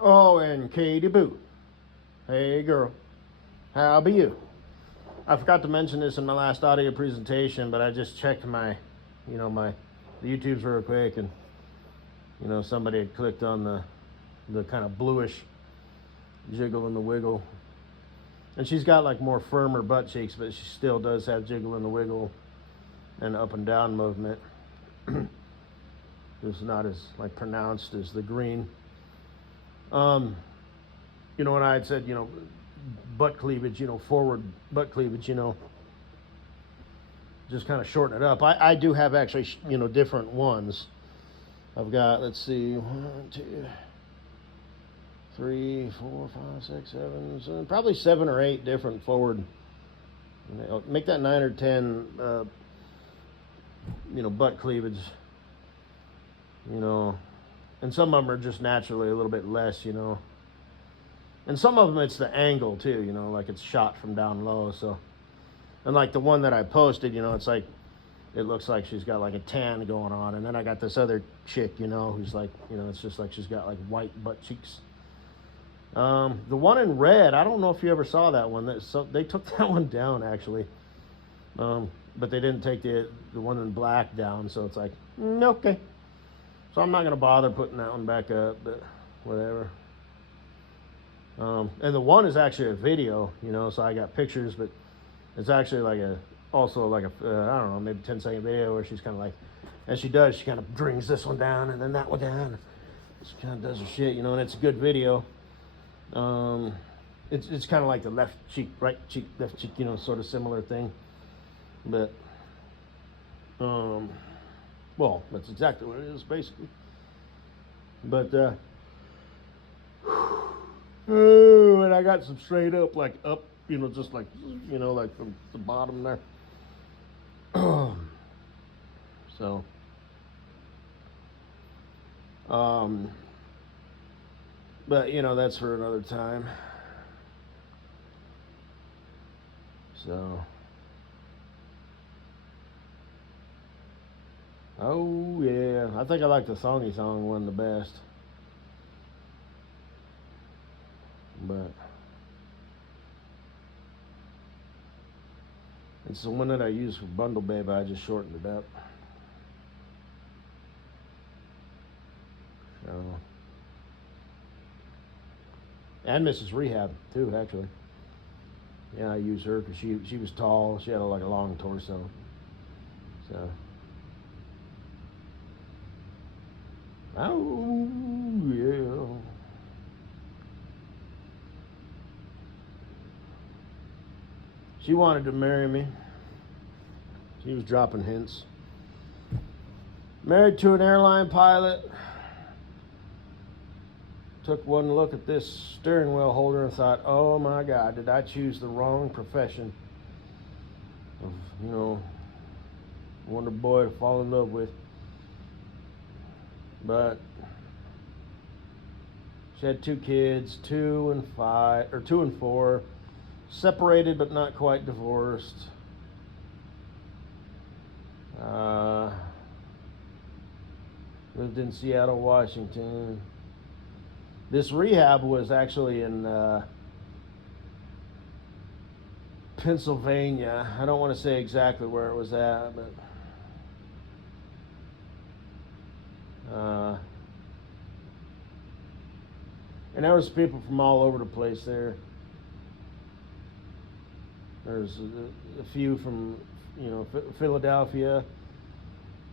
Oh, and Katie Boo. Hey, girl. How be you? I forgot to mention this in my last audio presentation, but I just checked my the YouTubes real quick, and somebody had clicked on the kind of bluish jiggle and the wiggle, and she's got like more firmer butt cheeks, but she still does have jiggle and the wiggle and up and down movement. It's not as like pronounced as the green. When I had said, butt cleavage, forward butt cleavage, just kind of shorten it up. I do have actually, different ones. I've got, let's see, 1, 2, 3, 4, 5, 6, 7, probably 7 or 8 different forward. Make that 9 or 10, butt cleavage. And some of them are just naturally a little bit less, And some of them it's the angle too, like it's shot from down low. So, and like the one that I posted, it's like, it looks like she's got like a tan going on. And then I got this other chick, who's like, it's just like she's got like white butt cheeks. The one in red, I don't know if you ever saw that one. So they took that one down actually. But they didn't take the one in black down. So it's like, okay. So I'm not going to bother putting that one back up, but whatever. And the one is actually a video, so I got pictures, but it's actually like also like a, I don't know, maybe 10-second video where she's kind of like, as she does, she kind of brings this one down and then that one down. She kind of does her shit, and it's a good video. It's kind of like the left cheek, right cheek, left cheek, sort of similar thing. But, well, that's exactly what it is, basically. But, and I got some straight up, like up, just like, like from the bottom there. So, but, that's for another time. So, oh yeah, I think I like the Songy Song one the best. But it's the one that I use for Bundle Babe. I just shortened it up. So, and Mrs. Rehab too, actually. Yeah, I use her because she was tall. She had like a long torso. So, oh yeah. She wanted to marry me. She was dropping hints. Married to an airline pilot. Took one look at this steering wheel holder and thought, oh my God, did I choose the wrong profession of, wonder boy to fall in love with. But she had 2 kids, 2 and 4. Separated but not quite divorced. Lived in Seattle, Washington. This rehab was actually in Pennsylvania. I don't want to say exactly where it was at, but and there was people from all over the place there. There's a few from, Philadelphia,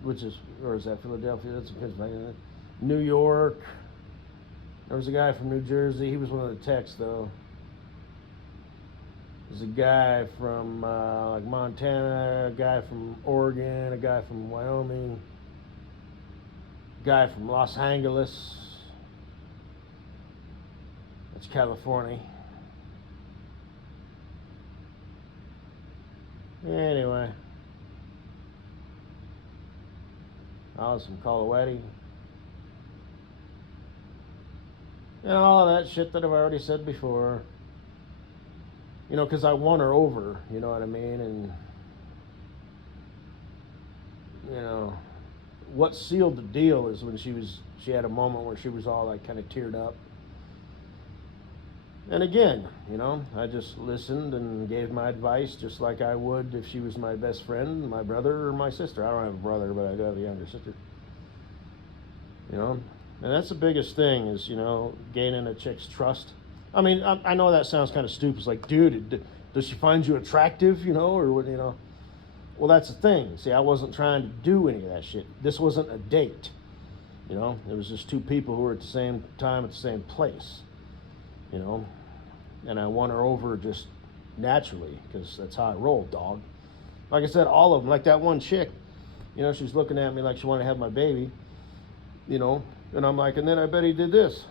or is that Philadelphia? That's in Pennsylvania. New York. There was a guy from New Jersey. He was one of the techs, though. There's a guy from like Montana, a guy from Oregon, a guy from Wyoming, a guy from Los Angeles. That's California. Anyway, I was from Colorado. And all of that shit that I've already said before. Because I won her over, you know what I mean? And, what sealed the deal is when she had a moment where she was all like kind of teared up. And again, I just listened and gave my advice just like I would if she was my best friend, my brother, or my sister. I don't have a brother, but I do have a younger sister. And that's the biggest thing is, gaining a chick's trust. I mean, I know that sounds kind of stupid. It's like, dude, does she find you attractive, or what, Well, that's the thing. See, I wasn't trying to do any of that shit. This wasn't a date. It was just two people who were at the same time at the same place, and I won her over just naturally because that's how I roll, dog. Like I said, all of them, like that one chick, she was looking at me like she wanted to have my baby, and I'm like, and then I bet he did this.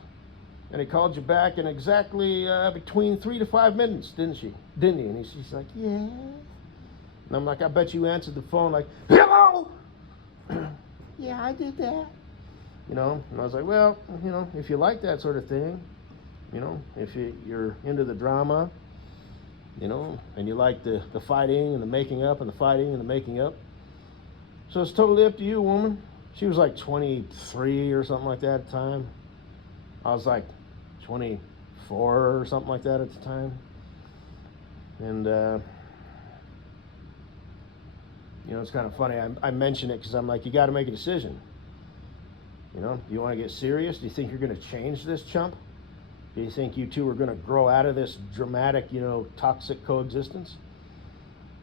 And he called you back in exactly between 3 to 5 minutes, didn't he? And she's like, yeah. And I'm like, I bet you answered the phone like, hello? Yeah, I did that. And I was like, well, if you like that sort of thing, if you're into the drama, and you like the fighting and the making up and the fighting and the making up. So it's totally up to you, woman. She was like 23 or something like that at the time. I was like 24 or something like that at the time. And, it's kind of funny. I mention it because I'm like, you got to make a decision. Do you want to get serious? Do you think you're going to change this chump? Do you think you two are going to grow out of this dramatic, toxic coexistence?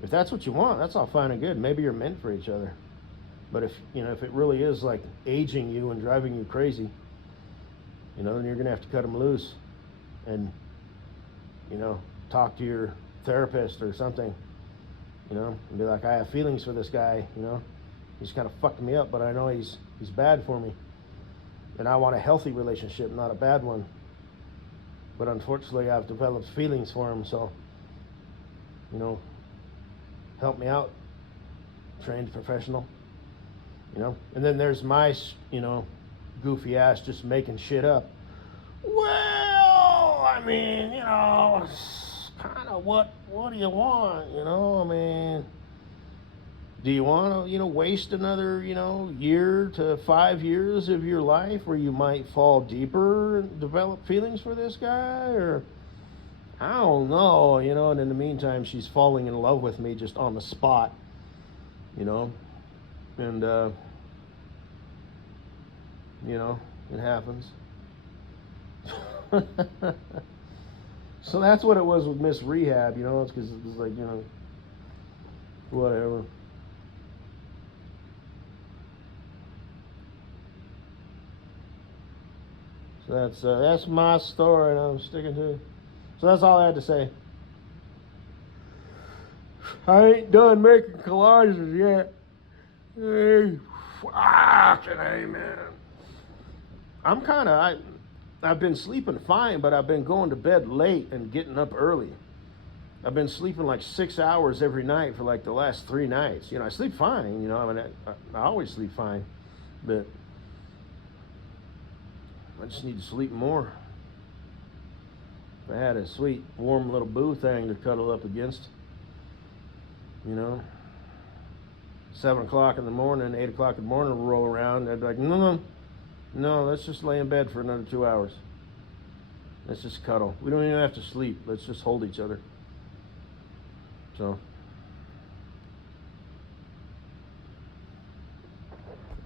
If that's what you want, that's all fine and good. Maybe you're meant for each other. But if it really is like aging you and driving you crazy, then you're going to have to cut them loose and, talk to your therapist or something, and be like, I have feelings for this guy, he's kind of fucked me up, but I know he's bad for me. And I want a healthy relationship, not a bad one. But unfortunately, I've developed feelings for him, so, help me out, trained professional, And then there's my, goofy ass just making shit up. Well, I mean, it's kind of what do you want, I mean, do you want to, waste another, year to 5 years of your life where you might fall deeper and develop feelings for this guy? Or, I don't know, and in the meantime, she's falling in love with me just on the spot, and, it happens. So that's what it was with Miss Rehab, it's because it was like, whatever. So that's my story, and I'm sticking to it. So that's all I had to say. I ain't done making collages yet. Hey, fucking amen. I've been sleeping fine, but I've been going to bed late and getting up early. I've been sleeping like 6 hours every night for like the last 3 nights. I sleep fine, I always sleep fine, but I just need to sleep more. If I had a sweet, warm little boo thing to cuddle up against, 7 o'clock in the morning, 8 o'clock in the morning will roll around, I'd be like, no, let's just lay in bed for another 2 hours. Let's just cuddle. We don't even have to sleep. Let's just hold each other. So